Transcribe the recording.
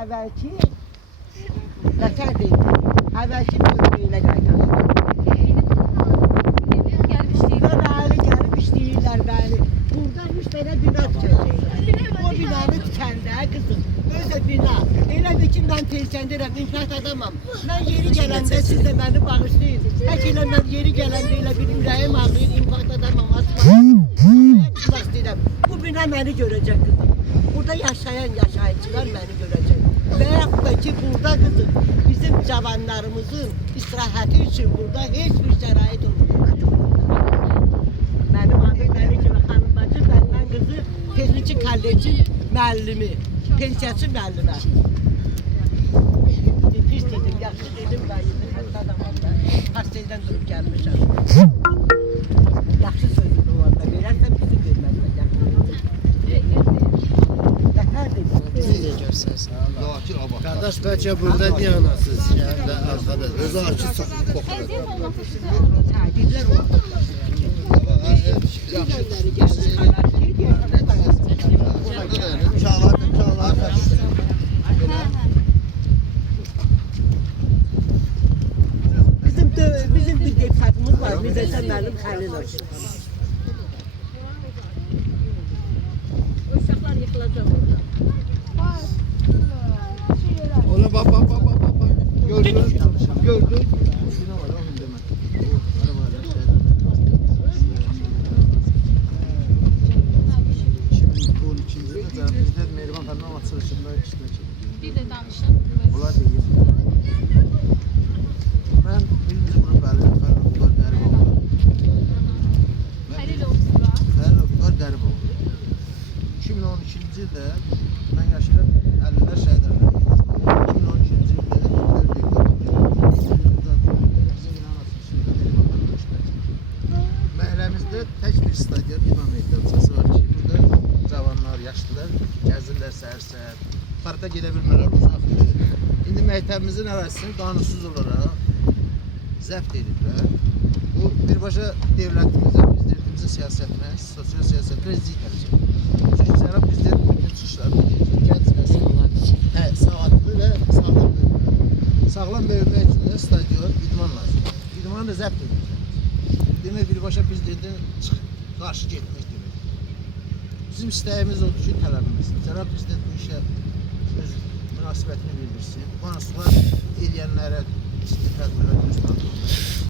əvvəlki nətərdir? Əvvəlki mövqeyinə qaytarır. Bəli, gəlib işləyirlər, bəli. Burada 3 dənə bina tikəcəklər. O binanı tikəndə qızım, özə bina. Elədir ki, mən tezləndirəm, infrat adamam. Mən yeri gələndə siz də məni bağışlayın. Tək elə mən yeri gələndə elə bir ürəyim ağrıyır, infrat adamam, asma. Bu bina məni görəcək qızım. Burada yaşayan yaşayıcılar məni görəcək. Və yaxud da ki, burada qızım, bizim cavanlarımızın istirahəti üçün burada heç bir şərait olmuyor. Mənim adım Məlikova xanım bacı, məndən qızı Texniki Kollecin müəllimi, pensiyaçı müəllimə. Pis dedim, yaxşı dedim, ben hətta adamam da, pasteldən durub gəlmişəm. Yaxşı sözüm o anda, verərsən bizi verməklə, Bizi de görsəz. Qardaş bəlkə burada diyanasız, şəhərdə arkada. Özü açı qoxur. Dedilər o. Bizim bir deputatımız var, Müzəsən müəllim Xəlilov. Uşaqlar yıxılacaq orada. Ona bak. Gördün. Bizler Mehriban Hanım'ın açılışında işine çektik. Bir de danışın. Onlar değil. Ben birinci grup Əliloflar Qəriboğlu. Əliloflar Qəriboğlu. 2012-ci ildə mən yaşayıram Əlillər şəhid rayonunda. 2012-ci ildə məhəlləmizdə tək bir stadion İmam meydançası var ki, burada cavanlar, yaşlılar gəzirlər səhər-səhər. Parka gedə bilmirlər, uzaqdır. İndi məktəbimizin ərazisini qanunsuz olaraq zəbt ediblər. Bu birbaşa devlətimizə, prezidentimizin siyasətinə, sosial siyasətinə zidd edəcək. Çünki cənab prezident bütün çıxışlarını deyəcək. Gənc nəsil sağlıqlı və sağlam böyümək üçün də stadion, idman lazım. İdmanı da zəbt edəcək. Demək birbaşa prezidentin qarşı getmək demək. Bizim istəyimiz odur ki, tələbimiz. Cənab prezident bu işə öz münasibətini bildirsin. Qanunsuzlar eləyənlərə ciddi tədbirlər göstərir.